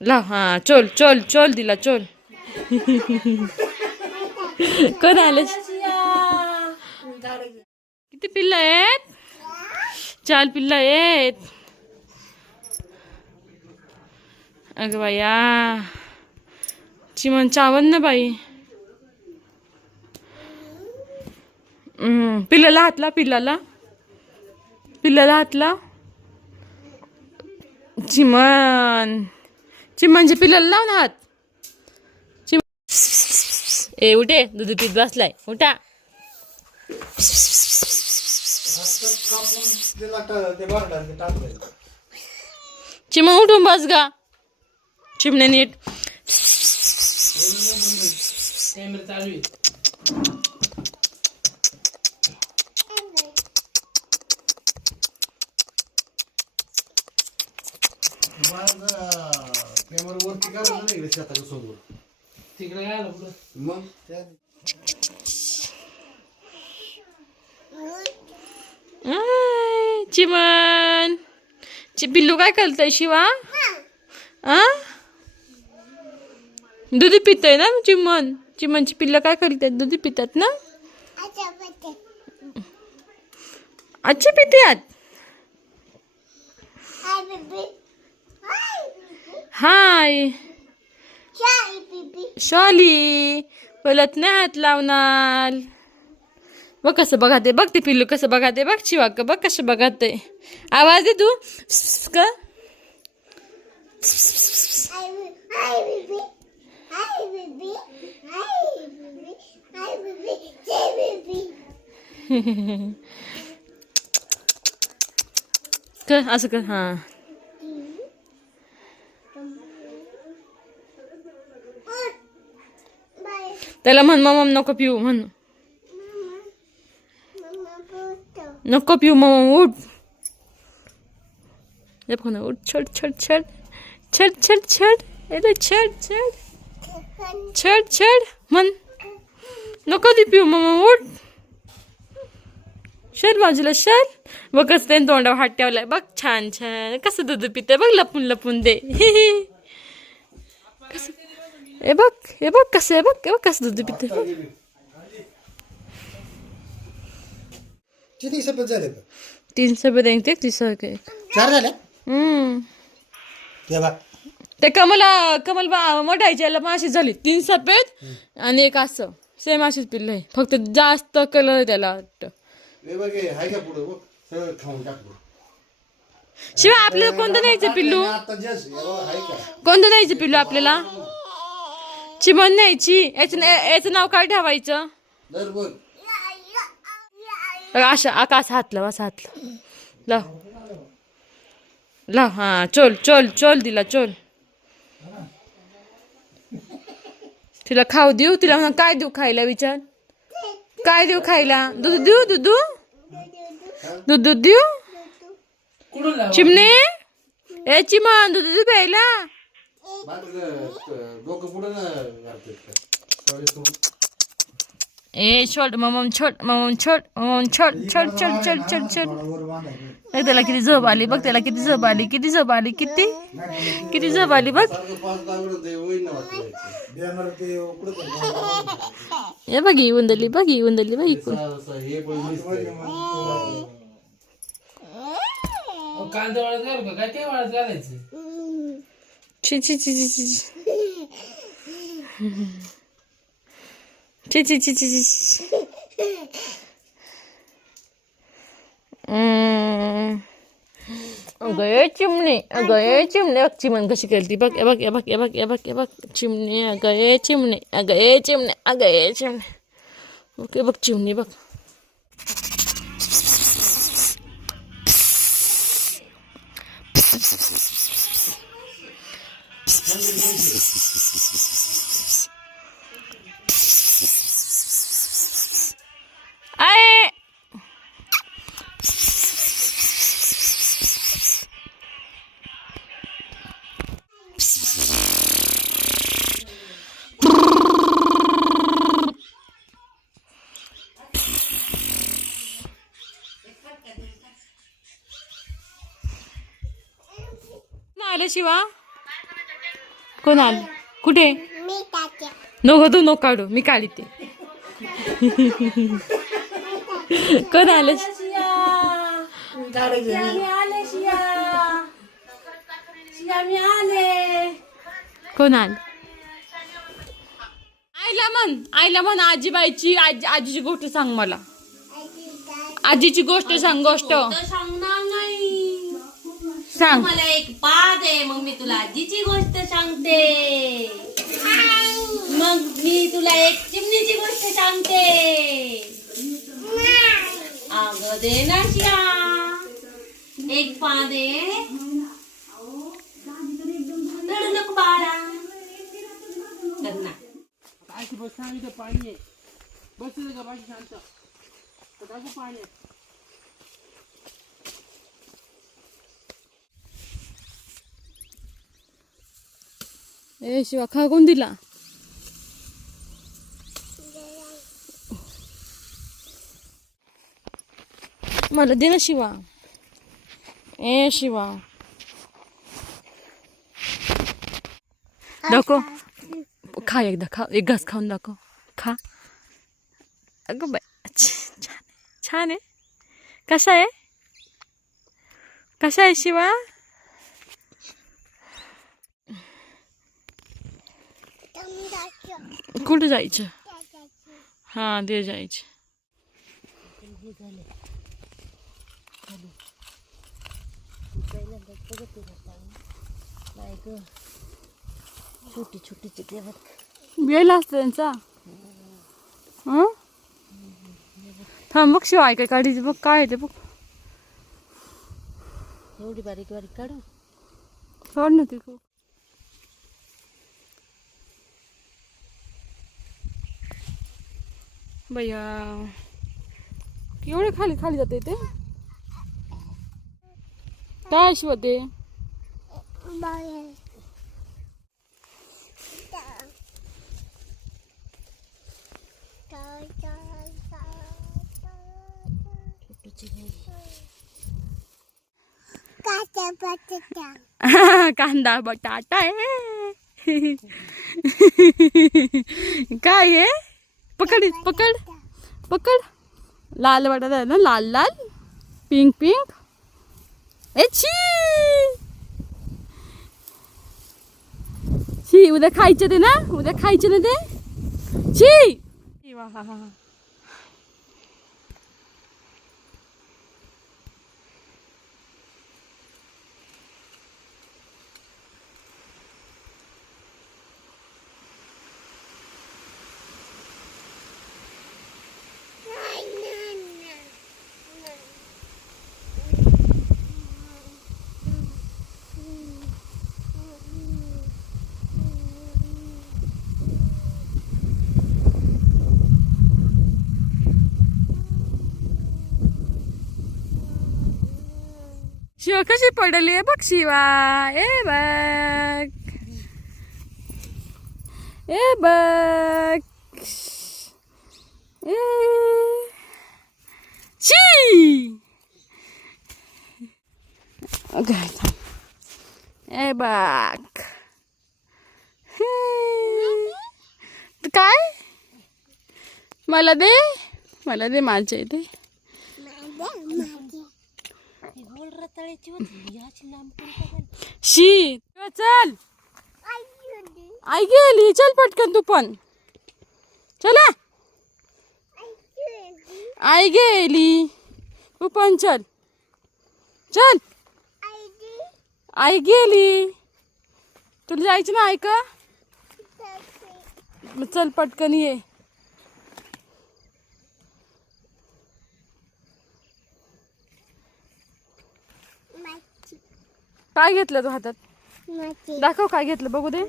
ला हा चोल चोल चोल दिला चोल. कोण आले? किती पिल्लं आहेत? 4 पिल्लं आहेत. अगं बाया चिमण चावल ना बाई. पिल्लाला हातला पिल्लाला हातला. चिमण चिमणच्या पिल्लाला लाव ना हात. ए उठे दूध पीत बसलाय उठा. चिमण उठून बस गा. चिमणे नीट. चिमण पिल्लू काय करतय शिवा? दूध पितय ना चिमण. चिमणची पिल्लं काय करतात? दूध पितात ना. अच्छा पितात. हाय शॉली पलत नाही हात लावणार. बघ कसं बघाते. बघ ते पिल्लू कसं बघाते. बघ शिवा बघ कसं बघाते. आवाज दे तू का. कर असं कर. हा त्याला म्हण मम नको पिऊ म्हण. नको पिऊ मम उठ. उठ छड छड छड छड छड छड. छड छड छड छड म्हण. नको ती पिऊ मम उठ. शर बाजूला शर. बघ कसं त्याने तोंडावर हात ठेवलाय. बघ छान छान कसं दूध पिते. बघ लपून लपून दे. हे बघ कसं आहे. बघ कसं दूध पिते. किती सफेद झाले? 3 सफेद आहे. 4 झाले. ते कमल मोठायची याला पण अशीच झाली. 3 सफेद आणि 1 असं सेम अशीच पिल्लं आहे. फक्त जास्त कलर त्याला वाटतं. शिवाय आपल्याला कोणतं न्यायचं पिल्लू? कोणतं न्यायचं पिल्लू आपल्याला? चिमण न्यायची. याचं नाव काय ठेवायचं? अशा आकाश हातला असं हातला लाव लाव. हा चोल चोल चोल दिला चोल. तिला खाऊ देऊ. तिला म्हणा काय देऊ खायला विचार. काय देऊ खायला? दूध देऊ दूध दूध दूध देऊ. चिमणे ए चिमण दूध दूध प्यायला. ए छोट मम छोट मम छोट छोट छोट छोट छोट छोट छोट. त्याला किती झोप आली बघ. त्याला किती झोप आली. किती झोप आली. किती झोप आली बघ. हे बघ येऊन दिली. बघ येऊन दिली. बघ इकडून. ची ची ची ची ची ची ची ची ची ची. अगं चिमणे. अगं चिमणे. चिमण कशी केली बघ. बघ बघ बघ बघ बघ चिमणे. अगं चिमणे. अगं चिमणे. अगं चिमणे. ओके बघ चिमणी बघ. आलं शिवा? कोण आलं? कुठे? नको तू नको काढू, मी काढते. कोण आलं? कोण आलं? आईला म्हण आजीबाईची आजीची गोष्ट सांग मला. आजीची गोष्ट सांग. गोष्ट सांगणार नाही. सांग. मला एक पाद आहे, मग मी तुला आजीची गोष्ट सांगते. मग मी तुला एक चिमणीची गोष्ट सांगते. अगं दे ना शिया, एक पाद आहे. रडू नको बाळा. कर ना. बस इथं पाणी आहे. बस का बाशी शांत टाकू पाणी. ए शिवा खा कोण दिला? मला दे ना शिवा. ए शिवा दाखव. खा एकदा, खा एक घास खाऊन दाखव. खा. अगं बाय छान छान आहे. कसा आहे? कसा आहे शिवा? कुठं जायचं? हा दे जायचं. छोटी छोटी चिकले बघ. वेळ असतं त्यांचा. हं थांब बघ शिवा काय काढायचं बघ. काय ते बघ. एवढी बारीक बारीक काढू. काढ ना ते. भैया एवढे खाली खाली जाते ते. काय शिवा ते? कांदा बटाटा आहे. काय आहे? पकड पकड पकड. लाल बटाटा आहे ना, लाल लाल पिंक पिंक. ए छी छी. उद्या खायचं ते ना, उद्या खायचं ना ते. छी. शिवा कशी पडली आहे बघ शिवा. ए बघ, ए बघ. ए शी. ए बघ. काय? मला दे, मला दे माझ्या इथे. शी. चल आई गेली. चल पटकन तू पण. चला आई गेली, तू पण चल. चल आई गेली. तुला जायचं ना ऐका. चल पटकन ये. काय घेतलं तू हातात? दाखव काय घेतलं बघू दे.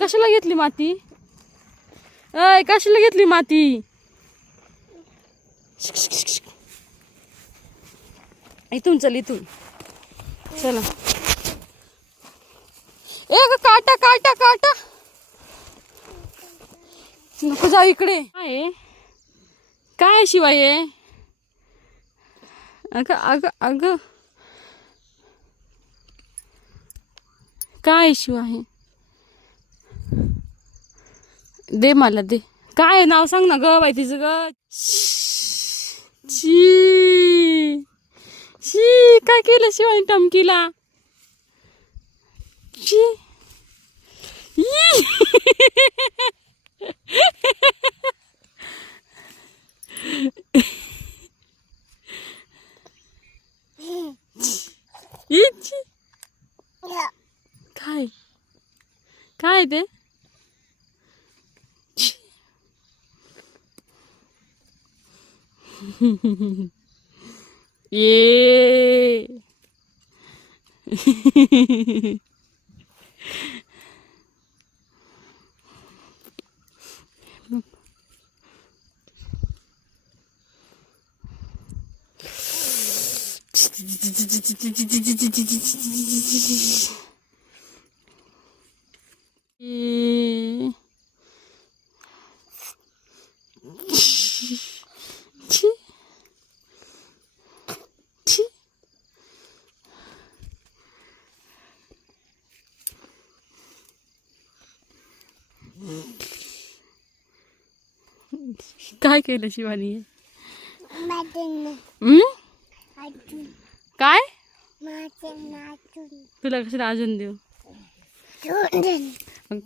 कशाला घेतली माती? अय कशाला घेतली माती? इथून चल, इथून चला. ए काटा काटा काटा. नको जाऊ इकडे. काय काय शिवाय? अगं अगं अगं काय शिवा आहे? दे मला दे. काय नाव सांग ना ग बाई तिचं ग. शी शी काय केलं शिवानी टमकीला? शी ई. इची. काय काय ते? ये ये. छी. छी. काय केलं शिवानी? काय तुला कशाला अजून देऊ?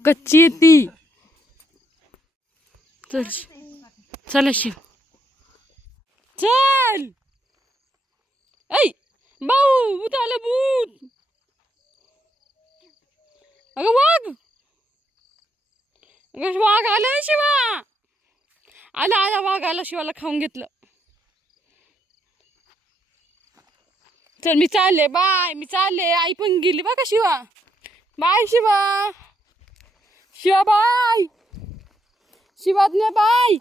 कच्ची आहे ती. चल चला शिव चल. ऐ भाऊ भूत आलं भूत. अगं वाघ. अगं वाघ आलं शिवा. आला आला वाघ आला. शिवाला खाऊन घेतलं. चल मी चालले. बाय. मी चालले. आई पण गेली बघा शिवा. बाय शिवा. शिवा बाय. शिवाज्ञा बाय.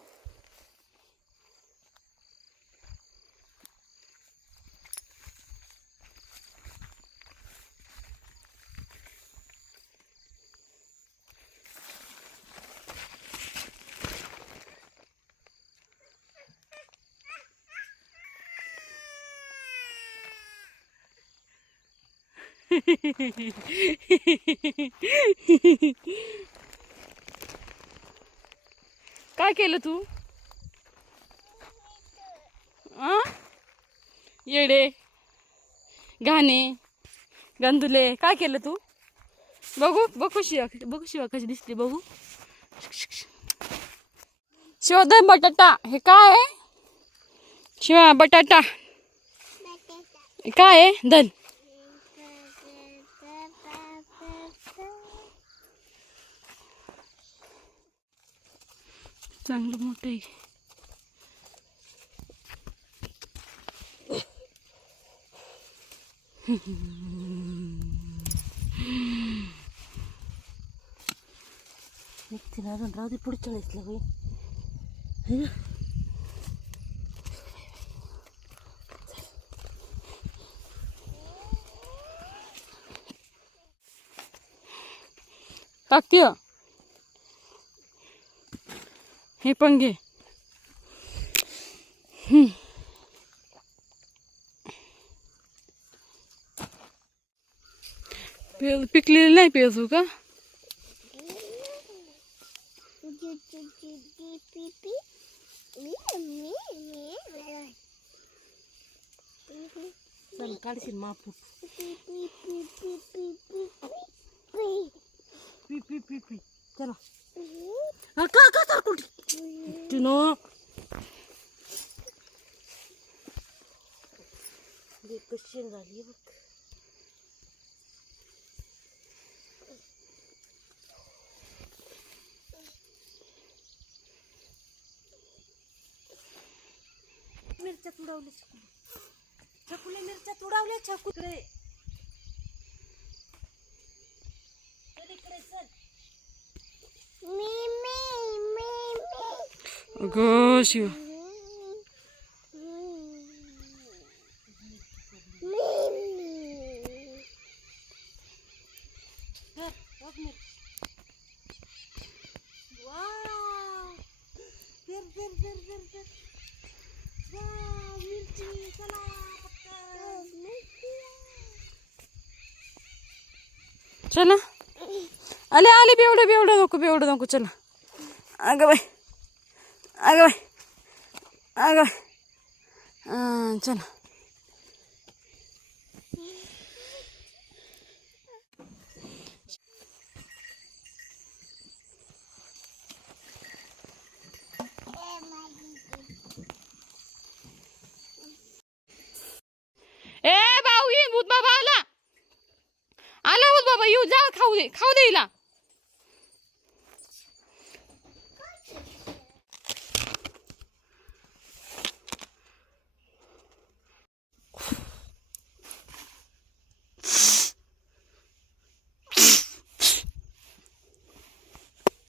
काय केलं तू? आ येडे घाणे गंधुले काय केलं तू? बघू बघू शिवा. बघू शिवा कशी दिसते बघू. शिवा दे बटाटा. हे काय आहे शिवा? बटाटा काय आहे? धन चांगलं मोठं आहे. तिला अजून राहू दे पुढच्या वेळेसला बाई. टाकते हे पण घे. पिकलेली नाही पेजू का? चल काढशील मापू. पी पी पी पी चला. का का तर कुठे तिनो कशी झाली बघ. मिरच्या तुडवल्या छकुले. मिरच्या तुडवल्या छकुले. अगं शिव चला आले आले बेवडं बेवडं नको चला. अगं बाई चला. ए भाऊ ये भूत बाबा आला भूत बाबा येऊ जा खाऊ दे हिला.